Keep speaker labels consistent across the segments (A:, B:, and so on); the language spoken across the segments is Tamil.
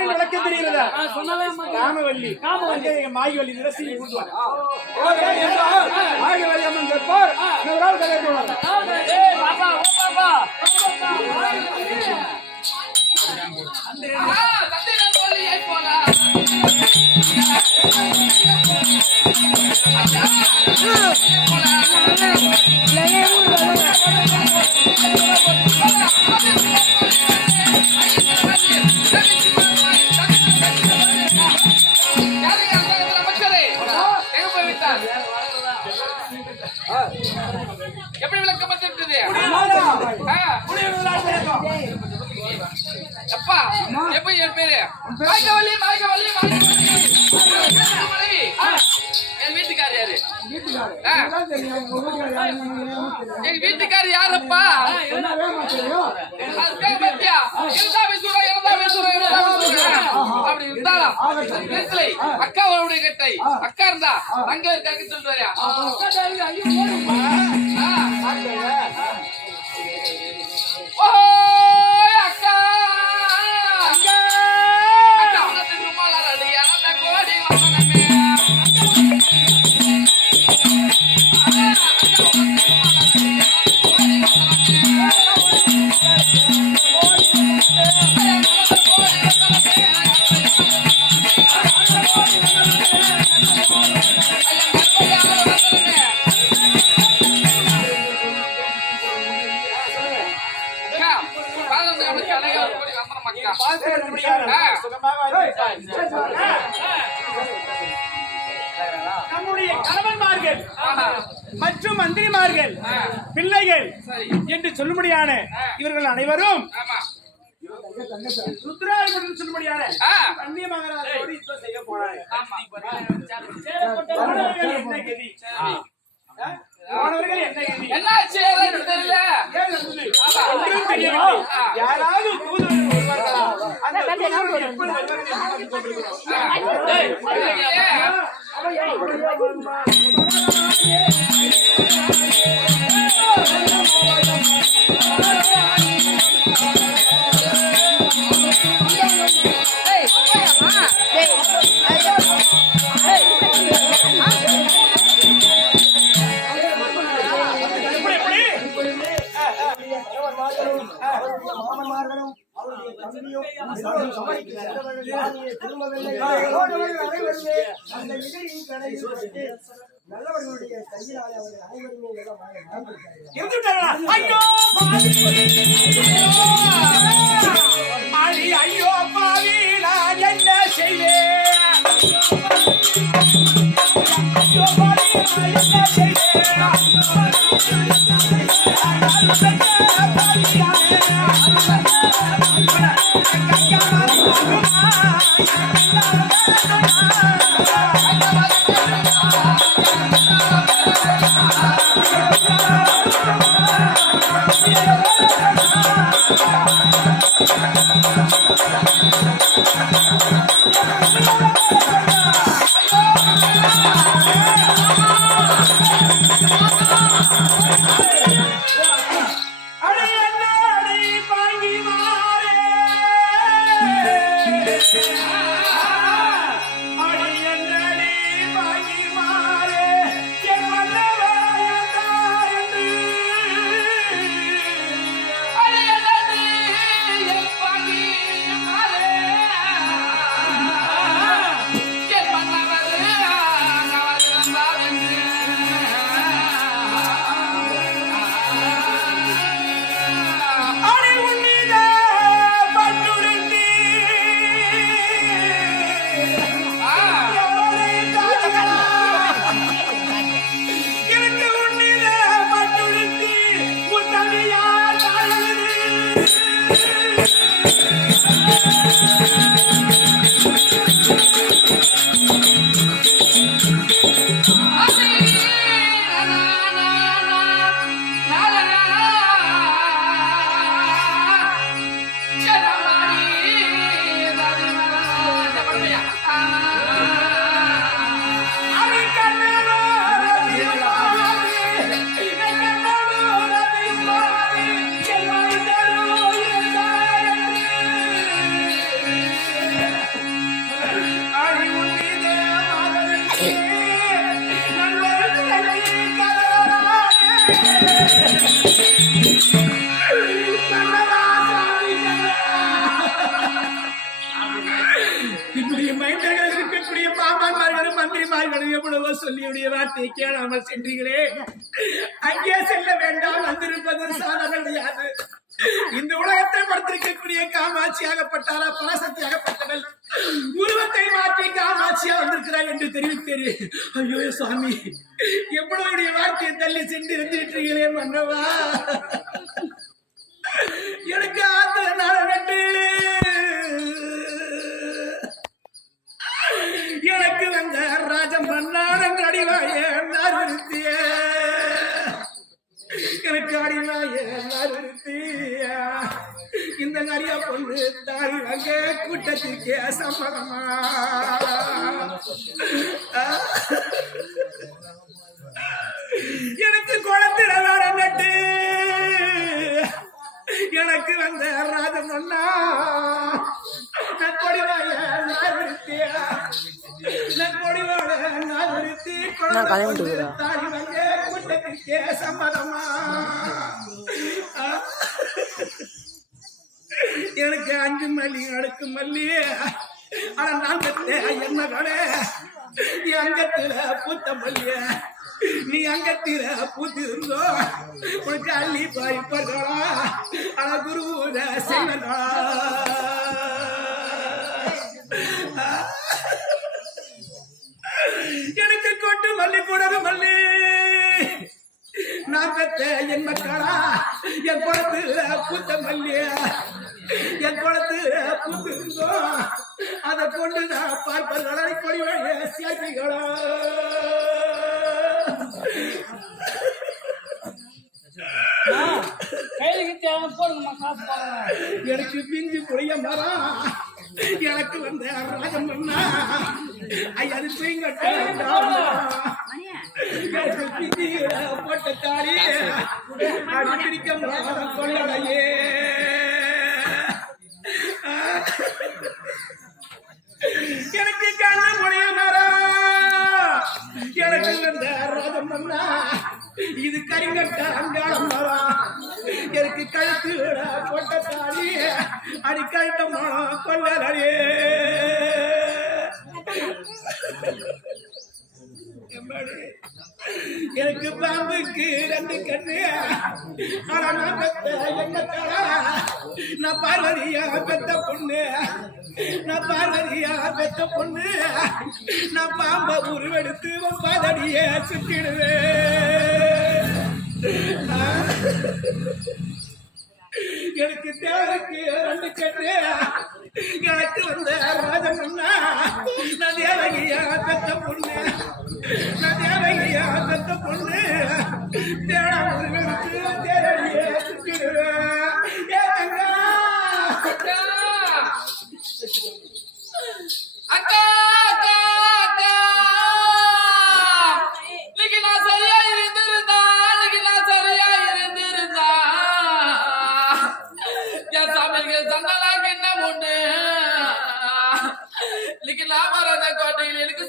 A: யாரும் விளக்க தெரியுறதா. காமவல்லி மாயவல்லி நிரசி கூட்டு வாங்க மாயவல்லி அம்மன் கேட்பார். இன்னொரு ஆள் கதை
B: பேரு மாய்கவல்லி மாய்கவல்லி மாய்கவல்லி என் வீட்டுக்கார் யாரு? என் எங்க வீட்டுக்கார் யாரப்பா பத்தியா இருந்தா பேசுறோம் இருந்தா பேசுறோம் இருந்தா பேசுறோம் அப்படி இருந்தாலும் அக்கா அவருடைய கட்டை. அக்கா இருந்தா அங்க இருக்காங்க சொல்றாரு
A: ஓஹோ!
B: ஆமா
A: மற்றும் மந்திரிமார்கள் பிள்ளைகள் என்று சொல்லும்படியான இவர்கள் அனைவரும் சொல்லும்படியான மகராஜோடு யுத்தம் செய்ய போனவர்கள் என்ன கதி? ஆ? போனவர்கள் என்ன கதி?
B: என்னாச்சு ஏதாவது தெரியல.
A: ஏன் நடந்தது? ஒன்றும் தெரியவில்லை. யாராவது தூதுவர்கள் வருவார்களா? அந்த தூதுவர்கள் எப்பொழுது வருவார்கள் என்று
C: நல்லவர்களுடைய கையிலாலே அவர்கள் அனைவருமே
A: ஐயோ ஐயோ பாவி, மாமான்மார்களும் மந்திரிமார்களும் எவ்வளவோ சொல்லியுடைய வார்த்தையை கேளாமல் சென்றீர்களே. அங்கே செல்ல வேண்டாம் வந்திருப்பது சாதனை முடியாது இந்த உலகத்தை படுத்திருக்கக்கூடிய காமாட்சியாகப்பட்டாரா பரசக்தியாகப்பட்டவள் உருவத்தை மாற்றி காமாட்சியா வந்திருக்கிறாள் என்று தெரிவித்தேன். ஐயோ சுவாமி எவ்வளவு வார்த்தையை தள்ளி சென்று இருந்துட்டீங்களே மன்னவா? எனக்கு கூட்டத்திற்கே சம்மதமா எனக்கு குளத்தில வேற நட்டு. எனக்கு வந்த ராஜம் ஒன்னா நான் குழந்தை தாய் வங்க கூட்டத்திற்கே சம்மதமா? எனக்கு அஞ்சு மல்லி அடுக்கு மல்லி. ஆனா நான் பெற்ற என்ன கடை நீ அங்கத்துல பூத்த மல்லிய. நீ அங்கத்தில பூத்து இருந்தோ உனக்கு அள்ளி பாய் படுறா ஆனா குரு செய்வனா எனக்கு கொண்டு மல்லி கூடது மல்லி. நான் பெத்த என் மக்களா என் குளத்துல பூத்த மல்லியா. என் குளத்துல பூத்து இருந்தோம் அதை கொண்டு நான் பார்ப்பதா கொடி வழிய
D: போடுறேன்.
A: எனக்கு பிஞ்சு புளிய மரம் எனக்கு வந்த ராஜம் பண்ணா ஐயா அது பிஞ்சு போட்ட தாரி அது பிடிக்க கொள்ளடையே கரிங்கட்ட அங்காளம் மரம் எனக்கு கழுத்து போட்ட தாடி அடி கழுத்த கொள்ளே எனக்கு பாம்புக்கு ரெண்டு கண்ணு ஆனா நான் பெத்த என்ன நான் பார்வதியா பெத்த பொண்ணு நான் பார்வதியா பெத்த பொண்ணு நான் பாம்ப உருவெடுத்து உன் பாதடிய எனக்கு தேவைக்கு ரெண்டு கட்டு எனக்கு வந்த ராஜமன்னா நான் தேவகியா பெத்த பொண்ணு. நான் தேவகியா பெத்த பொண்ணு. தேடா
B: கோட்டையில் எனக்கு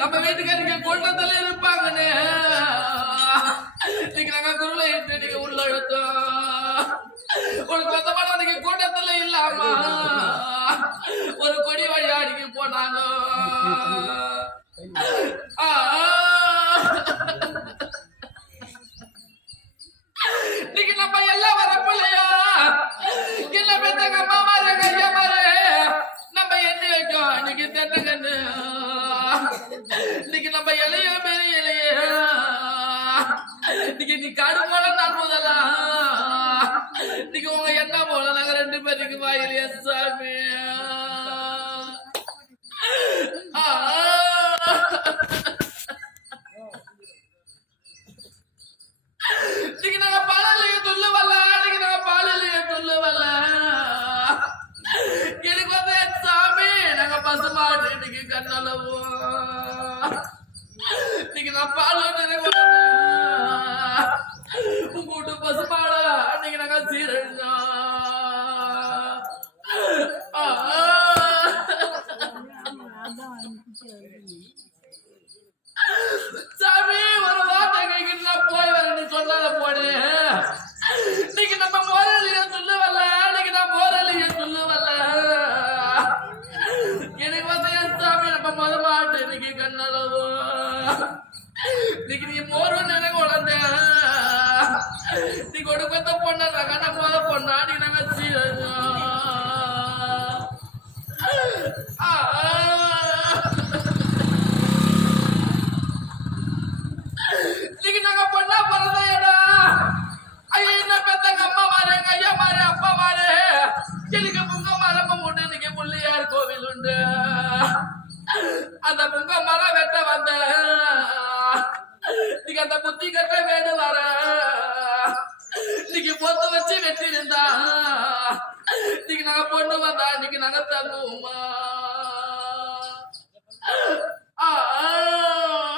B: நம்ம வீட்டுக்காரங்க கூட்டத்துல இருப்பாங்கன்னு நாங்க குருளை இட்டு நீங்க உள்ள எடுத்தோம் உனக்கு வந்த படம் அன்னைக்கு கூட்டத்துல இல்லாமா ஒரு கொடி வழி அடிக்க போனாங்க யாரு போல நான் முதலா. நீங்க உங்க என்ன போல? நாங்க ரெண்டு பேருக்கு வாயிலையா சாமி ஒரு வார்த்தை கேட்கிட்டு போய் வரேன்னு சொல்லாத போடு. இன்னைக்கு நம்ம மோரலிய சொல்லு வரல இன்னைக்கு நான் மோரலிய சொல்லு வரல எனக்கு வந்து என் சாமி நம்ம முத மாட்டு இன்னைக்கு கண்ணளவு? இன்னைக்கு நீ மோர்வு எனக்கு உடந்தேன் நீ கொடுக்கத்த பொண்ணா நகன போத பொண்ணா நீ நாங்க சீரா ஆ. இன்னைக்கு நாங்க பொண்ணா பிறந்தையடா ஐயா என்ன பெத்தங்க அம்மா மாறு எங்க ஐயா மாறு அப்பா மாறு எனக்கு புங்க மரம் உண்டு. இன்னைக்கு பிள்ளையார் கோவில் உண்டு. அந்த புங்க மரம்